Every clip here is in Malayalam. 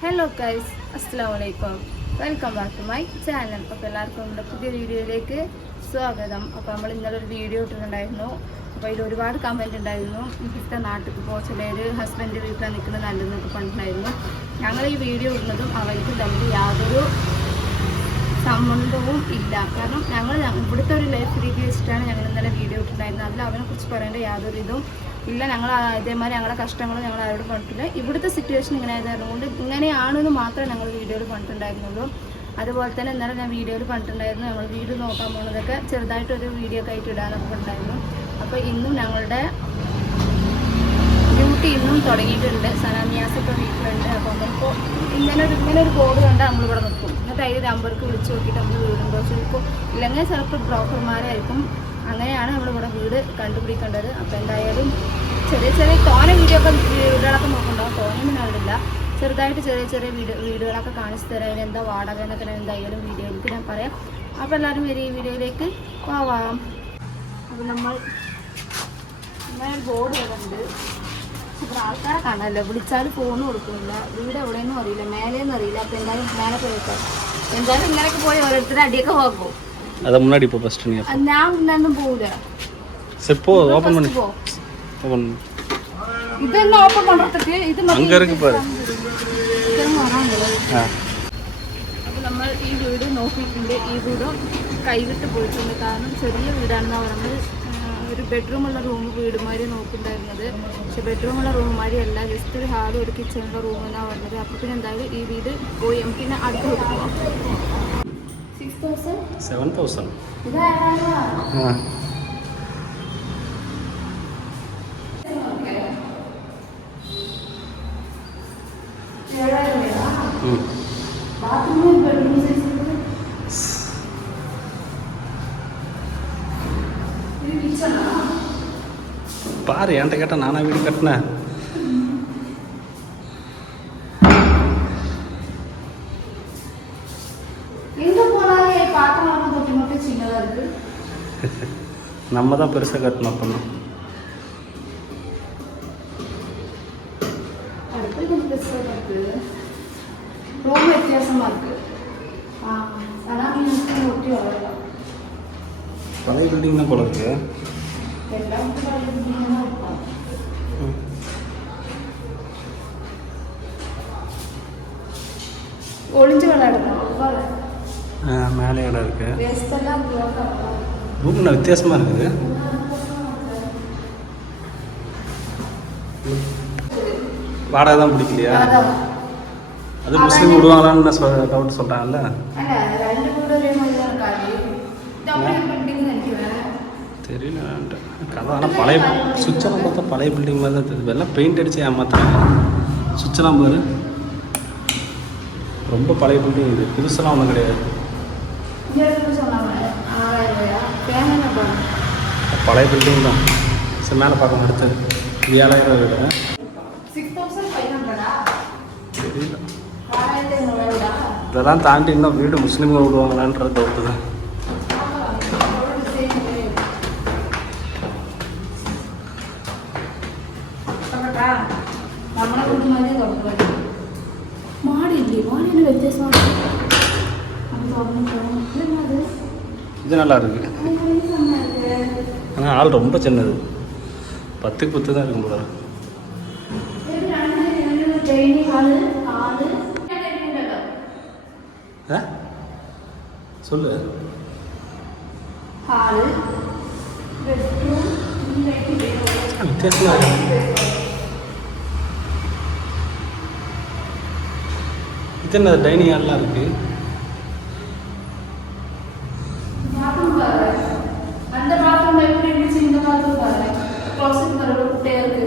ഹലോ ഗൈസ് അസ്സാം വലൈക്കും welcome back to my channel അപ്പോൾ എല്ലാവർക്കും നമ്മുടെ പുതിയ വീഡിയോയിലേക്ക് സ്വാഗതം. അപ്പോൾ നമ്മൾ ഇന്നലെ ഒരു വീഡിയോ ഇട്ടിട്ടുണ്ടായിരുന്നു. അപ്പോൾ അതിൽ ഒരുപാട് കമന്റ് ഉണ്ടായിരുന്നു. ഇപ്പോഴത്തെ നാട്ടിൽ ഇപ്പോൾ ചിലർ ഹസ്ബൻഡ് വീട്ടിൽ നിൽക്കുന്നത് നല്ലതെന്നൊക്കെ പറഞ്ഞിട്ടുണ്ടായിരുന്നു. ഞങ്ങൾ ഈ വീഡിയോ ഇടുന്നതും അവർക്ക് തമ്മിൽ യാതൊരു സംബന്ധവും ഇല്ല. കാരണം ഞങ്ങൾ ഇവിടുത്തെ ഒരു ലൈഫ് രീതി വെച്ചിട്ടാണ് ഞങ്ങൾ ഇന്നലെ വീഡിയോ ഇട്ടിട്ടുണ്ടായിരുന്നത്. അതിൽ അവനെക്കുറിച്ച് പറയേണ്ട യാതൊരു ഇതും ഇല്ല ഞങ്ങൾ ഇതേമാതിരി ഞങ്ങളുടെ കഷ്ടങ്ങൾ ഞങ്ങൾ ആരോട് പറഞ്ഞിട്ടില്ല. ഇവിടുത്തെ സിറ്റുവേഷൻ ഇങ്ങനെ ആയതുകൊണ്ട് ഇങ്ങനെയാണെന്ന് മാത്രമേ ഞങ്ങൾ വീഡിയോയിൽ പറഞ്ഞിട്ടുണ്ടായിരുന്നുള്ളൂ. അതുപോലെ തന്നെ ഇന്നലെ ഞാൻ വീഡിയോയിൽ പറഞ്ഞിട്ടുണ്ടായിരുന്നു ഞങ്ങൾ വീട് നോക്കാൻ പോകുന്നതൊക്കെ ചെറുതായിട്ടൊരു വീഡിയോ ഒക്കെ ആയിട്ട് ഇടാനൊക്കെ ഉണ്ടായിരുന്നു. അപ്പോൾ ഇന്നും ഞങ്ങളുടെ ഡ്യൂട്ടി ഇന്നും തുടങ്ങിയിട്ടുണ്ട്. സനാമിയാസ് ഇപ്പോൾ വീട്ടിലുണ്ട്. അപ്പോൾ നമ്മളിപ്പോൾ ഇങ്ങനെ ഒരു ഇങ്ങനെ ഒരു ബോർഡ് കണ്ട് നമ്മളിവിടെ നിൽക്കും എന്നിട്ട് അതിൽ നമ്പർക്ക് വിളിച്ച് നോക്കിയിട്ട് നമ്മൾ വീടും കുറച്ച് ഇപ്പോൾ ഇല്ലെങ്കിൽ ചിലപ്പോൾ ബ്രോക്കർമാരായിരിക്കും അങ്ങനെയാണ് നമ്മളിവിടെ വീട് കണ്ടുപിടിക്കേണ്ടത്. അപ്പോൾ എന്തായാലും ചെറിയ ചെറിയ തോന വീഡിയോ ഒക്കെ വീടുകളൊക്കെ നോക്കുന്നുണ്ടാവും തോനൊന്നും കണ്ടില്ല ചെറുതായിട്ട് ചെറിയ ചെറിയ വീട് വീടുകളൊക്കെ കാണിച്ചു തരാം. അതിന് എന്താ വാടക എന്നൊക്കെ ഞാൻ എന്തായാലും വീഡിയോയിലേക്ക് ഞാൻ പറയാം. അപ്പോൾ എല്ലാവരും വരെ ഈ വീഡിയോയിലേക്ക് പോവാം. അപ്പോൾ നമ്മൾ ബോർഡ് വരുന്നുണ്ട് അപ്പോൾ ആൾക്കാരെ കാണാമല്ലോ വിളിച്ചാൽ ഫോൺ കൊടുക്കുന്നില്ല. വീട് എവിടെയെന്നും അറിയില്ല. മേലെയൊന്നും അറിയില്ല. അപ്പോൾ എന്തായാലും മേലെ പോയേക്കാം എന്തായാലും ഇങ്ങനെയൊക്കെ പോയി ഓരോരുത്തരുടെ അടിയൊക്കെ പോകും அத முன்னாடி போ ஃபர்ஸ்ட் நீ நான் முன்னாடி போடு சரி போ ஓபன் பண்ணு. ஓபன் இது என்ன ஓபன் பண்றதுக்கு இது அங்க இருக்கு பாரு. ആ നമ്മൾ ഈ വീട് നോക്കിയിട്ടുണ്ട്. ഈ വീടും കൈവിട്ട് പോയിട്ടുണ്ട്. കാരണം ചെറിയ വീടാണെന്ന് പറയുമ്പോൾ ഒരു ബെഡ്റൂമുള്ള റൂം വീട് മാതിരി നോക്കുന്നുണ്ടായിരുന്നത് പക്ഷെ ബെഡ്റൂമുള്ള മാതിരി അല്ല. ജസ്റ്റ് ഒരു ഹാളും ഒരു കിച്ചണിലെ റൂം എന്നാണ് പറഞ്ഞത്. അപ്പോൾ പിന്നെ എന്തായാലും ഈ വീട് പോയി. പിന്നെ അടുത്ത് കൊടുക്കാം. Pak Ari, apa doang? Yang mau? Siapa Ini bacaan. Baik, Nana bikin katna. சின்னதாக இருக்கு நம்ம தான் பெருசாக கட்டணும் அப்போனா ரொம்ப வித்தியாசமாக இருக்குது ஆனால் நீங்கள் ஒட்டி வளரலாம். பழைய பில்டிங் தான் இருக்கு. ஒளிஞ்சு விளையாடுது. மேலே இடம் இருக்குது ரூம் நான் வித்தியாசமாக இருக்குது. வாடகை தான் பிடிக்கலையா? அது முஸ்லீம் விடுவாங்களான்னு சொல் டவுட் சொல்கிறாங்கல்ல தெரியல கதை ஆனால் பழைய சுவிட்செல்லாம் பார்த்தா பழைய பில்டிங் மாதிரி தான் தெரியுது. எல்லாம் பெயிண்ட் அடித்து ஏமாத்துறாங்க. சுவிட்செல்லாம் பாரு. ரொம்ப பழைய பில்டிங் இது. புதுசெல்லாம் ஒன்றும் கிடையாது. பழைய பில்டிங் தான். சரி மேலே பார்க்க முடிச்சது ஏழாயிரம் வீடு. இதெல்லாம் தாண்டி இன்னும் வீடு முஸ்லீம்கள் விடுவாங்களான்றது டவுட்டு தான். மாடி இல்லையே மாடு என்ன வித்தியாசமாக இது நல்லா இருக்கு ஆனால் ஆள் ரொம்ப சின்னது. பத்துக்கு பத்து தான் இருக்கும் போல. சொல்லு. வித்தியாசமா இது டைனிங் ஹால்லாம் இருக்குது பார்த்து பாருங்க க்ளாசிக் மரபு குட்டையா இருக்கு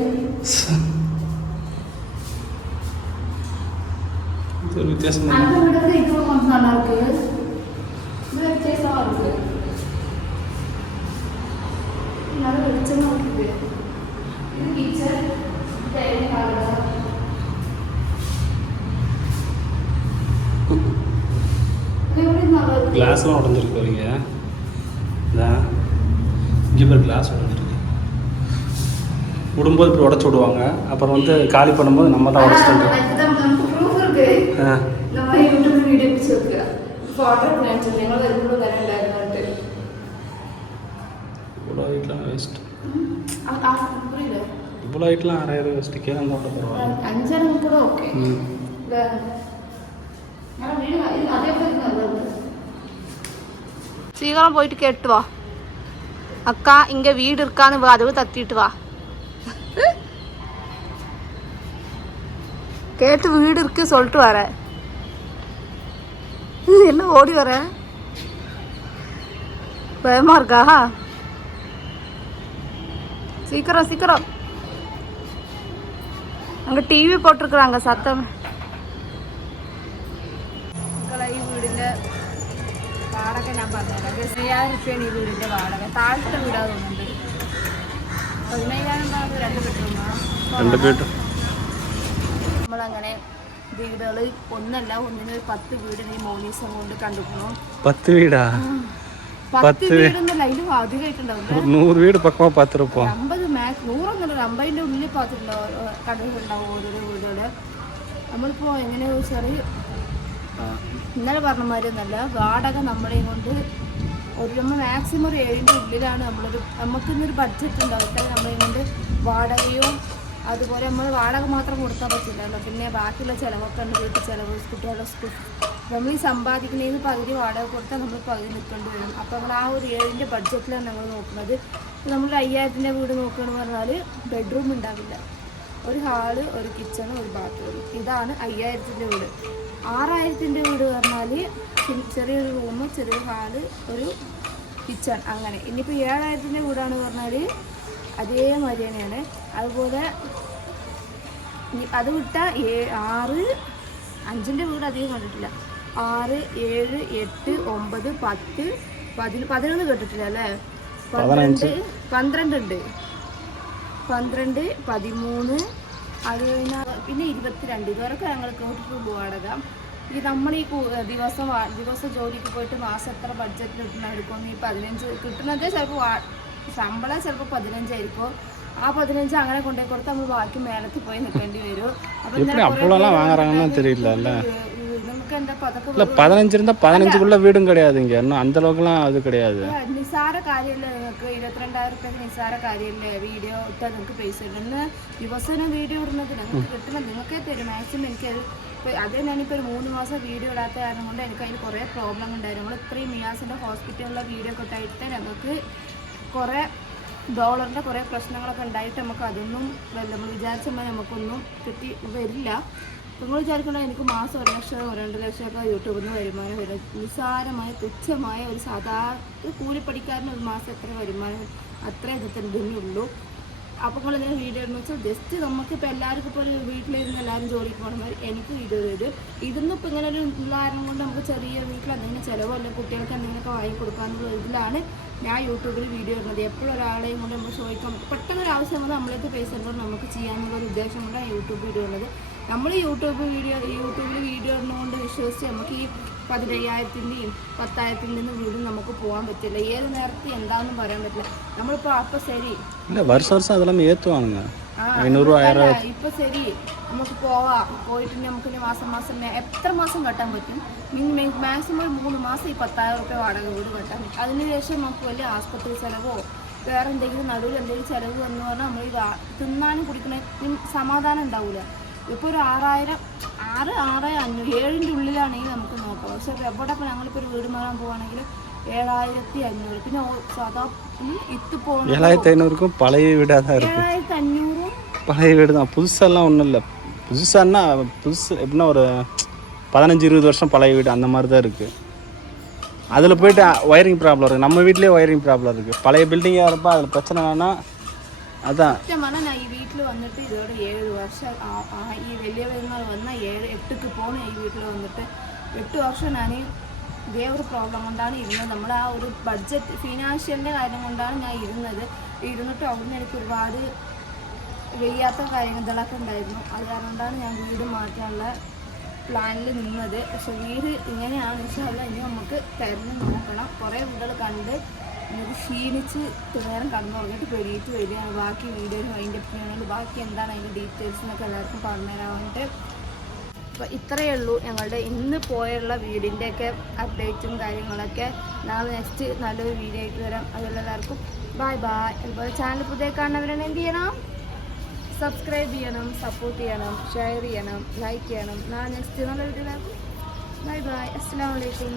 ஒரு வித்தியாசம் அந்த விடக்கு இது கொஞ்சம் நல்லா இருக்கு இது வித்தியாசமா இருக்கு நல்ல வெளிச்சமா இருக்கு கிளாஸ்லாம் உடஞ்சிருக்கு வரீங்க இங்கே பேர் கிளாஸ் உடஞ்சிருக்கு விடும்போது இப்படி உடச்சி விடுவாங்க. அப்புறம் வந்து காலி பண்ணும்போது நம்ம தான் உடச்சி இவ்வளோ ஹைட்லாம் வேஸ்ட் இவ்வளோ ஹைட்லாம் ஆறாயிரம் வேஸ்ட்டு கீழே தான் விட போகிறோம் சீக்கிரம் போயிட்டு கேட்டு வா. அக்கா இங்க வீடு இருக்கான்னு கதவு தத்திட்டு வா. கேட்டு வீடு இருக்கு சொல்லிட்டு வர. என்ன ஓடி வர? பயமா இருக்கா? சீக்கிரம் சீக்கிரம். அங்க டிவி போட்டிருக்கிறாங்க சத்தம். വാടക ഞാൻ പറഞ്ഞുതരാം. അയ്യായിരം റുപ്യാണ് ഈ വീടിന്റെ വാടക. താഴത്തെ വീടാകുന്നുണ്ട് പതിനയ്യായിരം രണ്ട് ബെഡ്റൂമാണ് ബെഡ്റൂം നമ്മളങ്ങനെ വീടുകൾ ഒന്നല്ല ഒന്നിന് ഒരു പത്ത് വീട് ഈ മോനീസം കൊണ്ട് കണ്ടുക്കണം പത്ത് വീടാ? പത്ത് വീടൊന്നുമല്ല അതിൽ അധികമായിട്ടുണ്ടാവും നൂറ് വീട് പക്കം പത്ത് രൂപ അമ്പത് മാക്സ് നൂറൊന്നുമില്ല അമ്പതിന്റെ ഉള്ളിൽ പത്തിലുണ്ടാവും കണ്ടുണ്ടാവും ഓരോരോ വീടുകൾ നമ്മളിപ്പോൾ എങ്ങനെ ചെറിയ ഇന്നലെ പറഞ്ഞ ഒന്നല്ല വാടക നമ്മളെയും കൊണ്ട് ഒരു നമ്മൾ മാക്സിമം ഒരു ഏഴിന്റെ ഉള്ളിലാണ് നമ്മളൊരു നമുക്ക് ഇന്നൊരു ബഡ്ജറ്റ് ഉണ്ടാവില്ല നമ്മളെയും കൊണ്ട് വാടകയോ അതുപോലെ നമ്മൾ വാടക മാത്രം കൊടുക്കാൻ പറ്റില്ലല്ലോ പിന്നെ ബാക്കിയുള്ള ചിലവൊക്കെ ഉണ്ട് വീട്ടിൽ ചിലവ് കുട്ടികളുടെ സ്കൂൾ നമ്മൾ ഈ സമ്പാദിക്കുന്നതിന് പകുതി വാടക കൊടുത്താൽ നമ്മൾ പകുതി നിൽക്കേണ്ടി വരും. അപ്പോൾ നമ്മൾ ആ ഒരു ഏഴിന്റെ ബഡ്ജറ്റിലാണ് നമ്മൾ നോക്കുന്നത്. ഇപ്പോൾ നമ്മൾ അയ്യായിരത്തിന്റെ വീട് നോക്കുകയെന്ന് പറഞ്ഞാൽ ബെഡ്റൂം ഉണ്ടാവില്ല. ഒരു ഹാൾ ഒരു കിച്ചൺ ഒരു ബാത്റൂം ഇതാണ് അയ്യായിരത്തിന്റെ വീട്. ആറായിരത്തിന്റെ വീട് പറഞ്ഞാൽ ചെറിയൊരു റൂം ചെറിയൊരു ഹാൾ ഒരു കിച്ചൺ അങ്ങനെ. ഇനിയിപ്പോൾ ഏഴായിരത്തിന്റെ വീടാണ് പറഞ്ഞാൽ അതേമാതിരി തന്നെയാണ്. അതുപോലെ അത് വിട്ടാൽ ഏ ആറ് അഞ്ചിന്റെ വീട് അധികം കണ്ടിട്ടില്ല. ആറ് ഏഴ് എട്ട് ഒമ്പത് പത്ത് പതിന് പതിനൊന്ന് കേട്ടിട്ടില്ല അല്ലേ? പന്ത്രണ്ട് പന്ത്രണ്ട് ഉണ്ട് പന്ത്രണ്ട് പതിമൂന്ന് അത് കഴിഞ്ഞാൽ പിന്നെ ഇരുപത്തിരണ്ട്. ഇതുവരെയൊക്കെ ഞങ്ങൾ കൂട്ടിട്ട് വാടക ഈ നമ്മൾ ഈ ദിവസം ദിവസം ജോലിക്ക് പോയിട്ട് മാസം എത്ര ബഡ്ജറ്റിൽ കിട്ടുന്ന എടുക്കും ഈ പതിനഞ്ച് കിട്ടുന്നത് ചിലപ്പോൾ ശമ്പളം ചിലപ്പോൾ പതിനഞ്ചായിരിക്കും. ആ പതിനഞ്ച് അങ്ങനെ കൊണ്ടുപോയി കൊടുത്ത് നമ്മൾ ബാക്കി മേലത്ത് പോയി നിൽക്കേണ്ടി വരും. അപ്പൊ இல்லை பதினஞ்சு இருந்தால் பதினஞ்சுக்குள்ள வீடும் கிடையாதுங்க இன்னும் அந்த அளவுக்குலாம் அது கிடையாது അല്ല, നിസ്സാര കാര്യമല്ലേ നിങ്ങൾക്ക് ഇരുപത്തിരണ്ടായിരം റുപ്യക്ക് നിസ്സാര കാര്യമല്ലേ വീഡിയോ ഇട്ടാൽ നിങ്ങൾക്ക് പൈസ ഇടുന്ന ദിവസേന വീഡിയോ ഇടുന്നത് നിങ്ങൾക്ക് കിട്ടണം നിങ്ങൾക്കേ തരും മാക്സിമം എനിക്കത് ഇപ്പം അത് ഞാനിപ്പോൾ ഒരു മൂന്ന് മാസം വീഡിയോ ഇടാത്ത കാരണം കൊണ്ട് എനിക്ക് അതിന് കുറേ പ്രോബ്ലം ഉണ്ടായിരുന്നു നമ്മൾ ഇത്രയും മിയാസിൻ്റെ ഹോസ്പിറ്റലിലെ വീഡിയോ ഒക്കെ ഇട്ടായിട്ട് നമുക്ക് കുറേ ഡോളറിൻ്റെ കുറേ പ്രശ്നങ്ങളൊക്കെ ഉണ്ടായിട്ട് നമുക്ക് അതൊന്നും നമ്മൾ വിചാരിച്ചപ്പോൾ നമുക്കൊന്നും കിട്ടി വരില്ല നിങ്ങൾ വിചാരിക്കണ്ട എനിക്ക് മാസം ഒരു ലക്ഷം രണ്ട് ലക്ഷമൊക്കെ യൂട്യൂബിൽ നിന്ന് വരുമാനം വരും. നിസ്സാരമായ തുച്ഛമായ ഒരു സാധാരണ കൂലിപ്പടിക്കാരന് ഒരു മാസം എത്ര വരുമാനം അത്ര ഇതിൽ ഉള്ളൂ. അപ്പോൾ നിങ്ങൾ ഇതിന് വീഡിയോ എന്ന് വെച്ചാൽ ജസ്റ്റ് നമുക്കിപ്പോൾ എല്ലാവർക്കും ഇപ്പോൾ ഒരു വീട്ടിലിരുന്ന് എല്ലാവരും ജോലിക്ക് പോകണമെങ്കിൽ എനിക്ക് വീഡിയോ ചെയ്ത് ഇതൊന്നും ഇപ്പോൾ ഇങ്ങനെ ഒരു ഉദാഹരണം കൊണ്ട് നമുക്ക് ചെറിയ വീട്ടിൽ എന്തെങ്കിലും ചിലവോ അല്ലെങ്കിൽ കുട്ടികൾക്ക് എന്തെങ്കിലുമൊക്കെ വാങ്ങി കൊടുക്കാനുള്ള ഇതിലാണ് ഞാൻ യൂട്യൂബിൽ വീഡിയോ ഇടുന്നത്. എപ്പോഴും ഒരാളെയും കൊണ്ട് നമ്മൾ ചോദിക്കാം. പെട്ടെന്നൊരു ആവശ്യം വന്നാൽ നമ്മളേക്ക് പൈസ നമുക്ക് ചെയ്യാമെന്നുള്ള ഒരു ഉദ്ദേശം കൊണ്ടാണ് യൂട്യൂബ് വീഡിയോ ഉള്ളത് നമ്മൾ യൂട്യൂബ് വീഡിയോ യൂട്യൂബിൽ വീഡിയോ ഇടുന്നതുകൊണ്ട് വിശ്വസിച്ച് നമുക്ക് ഈ പതിനയ്യായിരത്തിന്റെയും പത്തായിരത്തിന്റെയും വീടും നമുക്ക് പോകാൻ പറ്റില്ല. ഏത് നേരത്തെ എന്താണെന്നും പറയാൻ പറ്റില്ല. നമ്മളിപ്പോൾ അപ്പം ശരി. വർഷം വർഷം അതെല്ലാം ഏത്തുവാണ് അല്ല, ഇപ്പൊ ശരി. നമുക്ക് പോവാം. പോയിട്ട് നമുക്ക് ഇനി മാസം മാസം എത്ര മാസം കെട്ടാൻ പറ്റും? മാക്സിമം ഒരു മൂന്ന് മാസം ഈ പത്തായിരം റുപ്യ വാടക വീട് കെട്ടാൻ പറ്റും. അതിനുശേഷം നമുക്ക് വലിയ ആസ്പത്രി ചിലവോ വേറെ എന്തെങ്കിലും നടുവിൽ എന്തെങ്കിലും ചിലവ് എന്ന് പറഞ്ഞാൽ നമ്മൾ ഇത് ആ- തിന്നാനും കുടിക്കണ സമാധാനം ഉണ്ടാവില്ല ഇപ്പോൾ ഒരു ആറായിരം ആറ് ആറ് അഞ്ഞൂറ് ഏഴിൻ്റെ ഉള്ളിലാണെങ്കിൽ നമുക്ക് നോക്കാം പക്ഷെ എവിടെ ഇപ്പോൾ ഞങ്ങളിപ്പോൾ ഒരു വീട് മാറാൻ പോവുകയാണെങ്കിൽ ഏഴായിരത്തി അഞ്ഞൂറ് പിന്നെ ഓ- സാധാ ഈ ഇത്ത് പോകണം ஏழாயிரத்தி ஐநூறுக்கும் பழைய வீடாக தான் இருக்குது ഏഴായിരത്തി അഞ്ഞൂറും பழைய வீடு தான் புதுசாலாம் ஒன்றும் இல்லை புதுசான்னா புதுசு எப்படின்னா ஒரு பதினஞ்சு இருபது வருஷம் பழைய வீடு அந்த மாதிரி தான் இருக்குது அதில் போயிட்டு ஒயரிங் ப்ராப்ளம் இருக்குது நம்ம வீட்லேயே ஒயரிங் ப்ராப்ளம் இருக்குது பழைய பில்டிங்காக இருப்பா அதில் பிரச்சனை അതാണ് സത്യമാണ് ഞാൻ ഈ വീട്ടിൽ വന്നിട്ട് ഇതോടെ ഏഴ് വർഷം ഈ വലിയ പെരുന്നാൾ വന്ന ഏഴ് എട്ടുക്ക് പോകണം ഈ വീട്ടിൽ വന്നിട്ട്. എട്ട് വർഷം ഞാൻ ഇതേ ഒരു പ്രോബ്ലം കൊണ്ടാണ് ഇരുന്നത്. നമ്മൾ ആ ഒരു ബഡ്ജറ്റ് ഫിനാൻഷ്യലിന്റെ കാര്യം കൊണ്ടാണ് ഞാൻ ഇരുന്നത്. ഇരുന്നിട്ട് അവിടുന്ന് എനിക്ക് ഒരുപാട് വെയ്യാത്ത കാര്യങ്ങൾ ഇതൊക്കെ ഉണ്ടായിരുന്നു. അത് കാരണമാണ് ഞാൻ വീട് മാറ്റാനുള്ള പ്ലാനിൽ നിന്നത്. പക്ഷെ വീട് ഇങ്ങനെയാണ്. വെച്ചാൽ ഇനി നമുക്ക് തിരഞ്ഞു നോക്കണം. കുറേ വീടുകൾ കണ്ട് നമുക്ക് ക്ഷീണിച്ച് നേരം കടന്നുറങ്ങിയിട്ട് പെടിയിട്ട് വരികയാണ്. ബാക്കി വീഡിയോയിൽ അതിന്റെ ചെയ്യണമെങ്കിൽ ബാക്കി എന്താണ് അതിന്റെ ഡീറ്റെയിൽസ് എന്നൊക്കെ എല്ലാവർക്കും പറഞ്ഞുതരാൻ വേണ്ടിയിട്ട് അപ്പോൾ ഇത്രയേ ഉള്ളൂ ഞങ്ങളുടെ ഇന്ന് പോയുള്ള വീടിന്റെയൊക്കെ അപ്ഡേറ്റും കാര്യങ്ങളൊക്കെ. നാളെ നെക്സ്റ്റ് നല്ലൊരു വീഡിയോ ആയിട്ട് വരാം. അതുപോലെ എല്ലാവർക്കും ബായ് ബായ് അതുപോലെ ചാനൽ പുതിയ കാണുന്നവരാണ് എന്ത് ചെയ്യണം? സബ്സ്ക്രൈബ് ചെയ്യണം സപ്പോർട്ട് ചെയ്യണം ഷെയർ ചെയ്യണം ലൈക്ക് ചെയ്യണം. നാളെ നെക്സ്റ്റ് നല്ല വീഡിയോ ബൈ ബൈ അസ്സാം വലൈക്കും